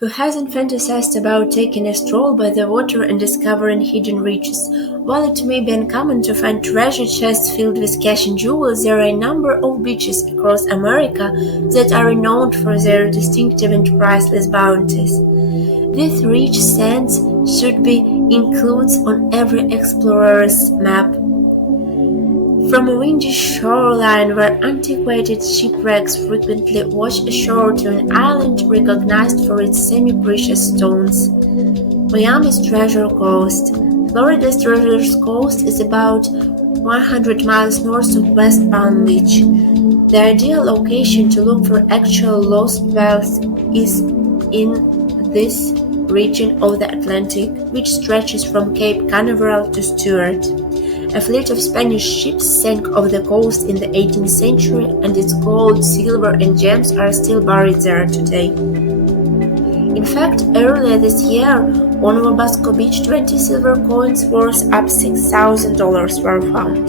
Who hasn't fantasized about taking a stroll by the water and discovering hidden riches? While it may be uncommon to find treasure chests filled with cash and jewels, there are a number of beaches across America that are renowned for their distinctive and priceless bounties. These rich sands should be included on every explorer's map. From a windy shoreline where antiquated shipwrecks frequently wash ashore to an island recognized for its semi-precious stones. Miami's Treasure Coast. Florida's Treasure Coast is about 100 miles north of West Palm Beach. The ideal location to look for actual lost wealth is in this region of the Atlantic, which stretches from Cape Canaveral to Stewart. A fleet of Spanish ships sank off the coast in the 18th century, and its gold, silver, and gems are still buried there today. In fact, earlier this year, on Wabasco Beach, 20 silver coins worth up $6,000 were found.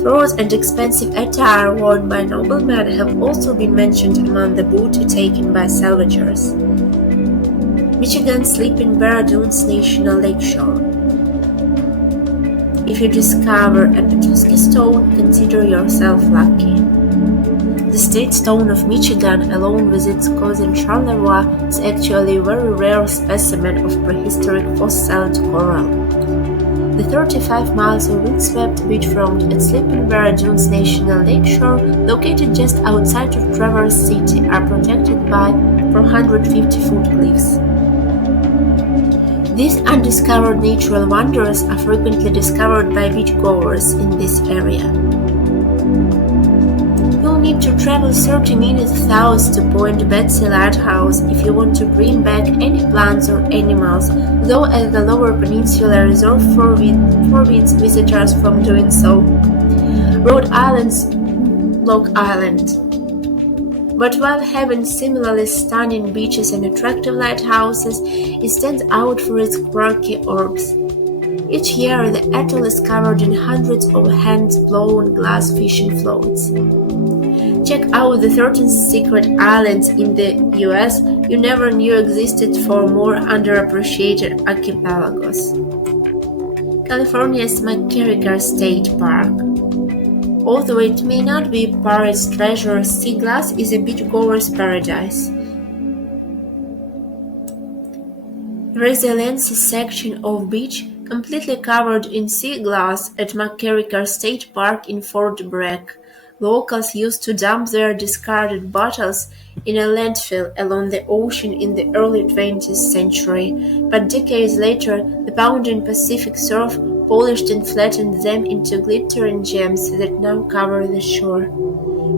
Clothes and expensive attire worn by noblemen have also been mentioned among the booty taken by salvagers. Michigan's Sleeping Bear Dunes National Lakeshore. If you discover a Petoskey stone, consider yourself lucky. The state stone of Michigan, along with its cousin Charlevoix, is actually a very rare specimen of prehistoric fossilized coral. The 35 miles of windswept beachfront at Sleeping Bear Dunes National Lakeshore, located just outside of Traverse City, are protected by 450-foot cliffs. These undiscovered natural wonders are frequently discovered by beachgoers in this area. You'll need to travel 30 minutes south to Point Betsy Lighthouse if you want to bring back any plants or animals, though as the Lower Peninsula Resort forbids visitors from doing so. Rhode Island's Block Island. But while having similarly stunning beaches and attractive lighthouses, it stands out for its quirky orbs. Each year, the atoll is covered in hundreds of hand-blown glass fishing floats. Check out the 13 secret islands in the US you never knew existed for more underappreciated archipelagos. California's McCarricker State Park. Although it may not be Paris treasure, sea glass is a beachgoer's paradise. There is a lengthy section of beach completely covered in sea glass at McCarricker State Park in Fort Bragg. Locals used to dump their discarded bottles in a landfill along the ocean in the early 20th century, but decades later, the pounding Pacific surf polished and flattened them into glittering gems that now cover the shore.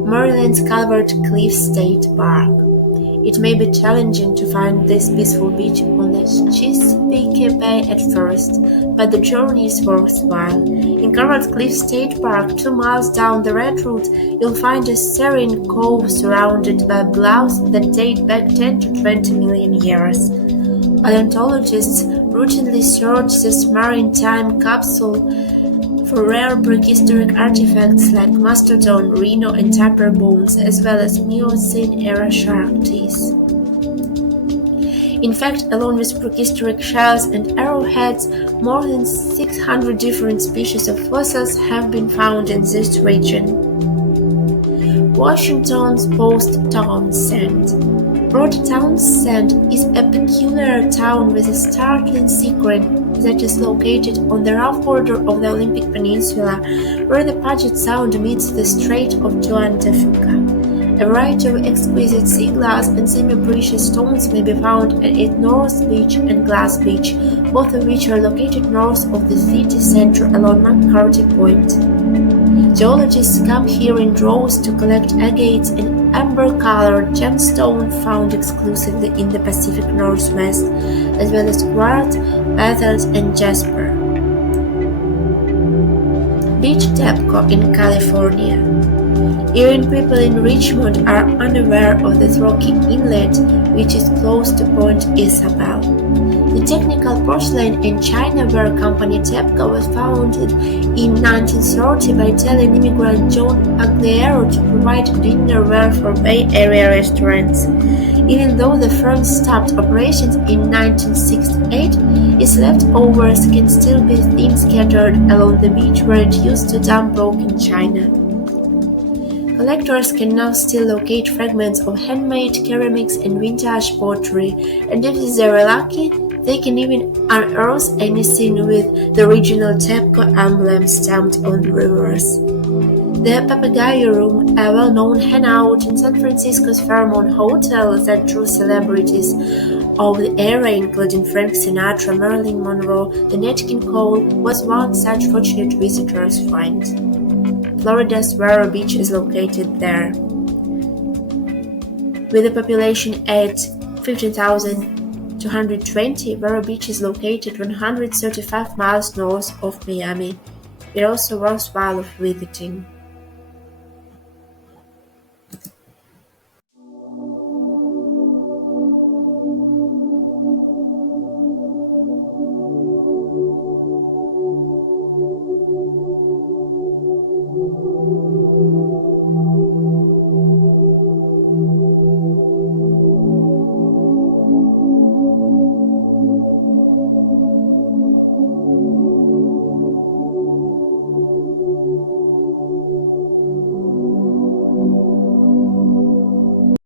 Maryland's Calvert Cliff State Park. It may be challenging to find this peaceful beach on the Chesapeake Bay at first, but the journey is worthwhile. In Calvert Cliff State Park, 2 miles down the red route, you'll find a serene cove surrounded by bluffs that date back 10 to 20 million years. Paleontologists routinely search this maritime capsule for rare prehistoric artifacts like mastodon, rhino, and tapir bones, as well as Miocene-era shark teeth. In fact, along with prehistoric shells and arrowheads, more than 600 different species of fossils have been found in this region. Washington's Post Townsend. Port Townsend is a peculiar town with a startling secret that is located on the rough border of the Olympic Peninsula, where the Puget Sound meets the Strait of Tehuantepec. A variety of exquisite sea glass and semi-precious stones may be found at North Beach and Glass Beach, both of which are located north of the city center along McCarty Point. Geologists come here in droves to collect agates and amber-colored gemstone found exclusively in the Pacific Northwest, as well as quartz, basalt, and jasper. Beach Depot in California. Even people in Richmond are unaware of the Rocky Inlet, which is close to Point Isabel. The technical porcelain in China ware company TEPCO was founded in 1930 by Italian immigrant John Agliero to provide dinnerware for Bay Area restaurants. Even though the firm stopped operations in 1968, its leftovers can still be seen scattered along the beach where it used to dump broken china. Collectors can now still locate fragments of handmade ceramics and vintage pottery, and if they're lucky, they can even unearth anything with the original TEPCO emblem stamped on the reverse. The Papagayo Room, a well-known hangout in San Francisco's Fairmont Hotel that drew celebrities of the era including Frank Sinatra, Marilyn Monroe, and Nat King Cole, was one such fortunate visitor's find. Florida's Vero Beach is located there. With a population at 15,220, Vero Beach is located 135 miles north of Miami. It also worthwhile of visiting.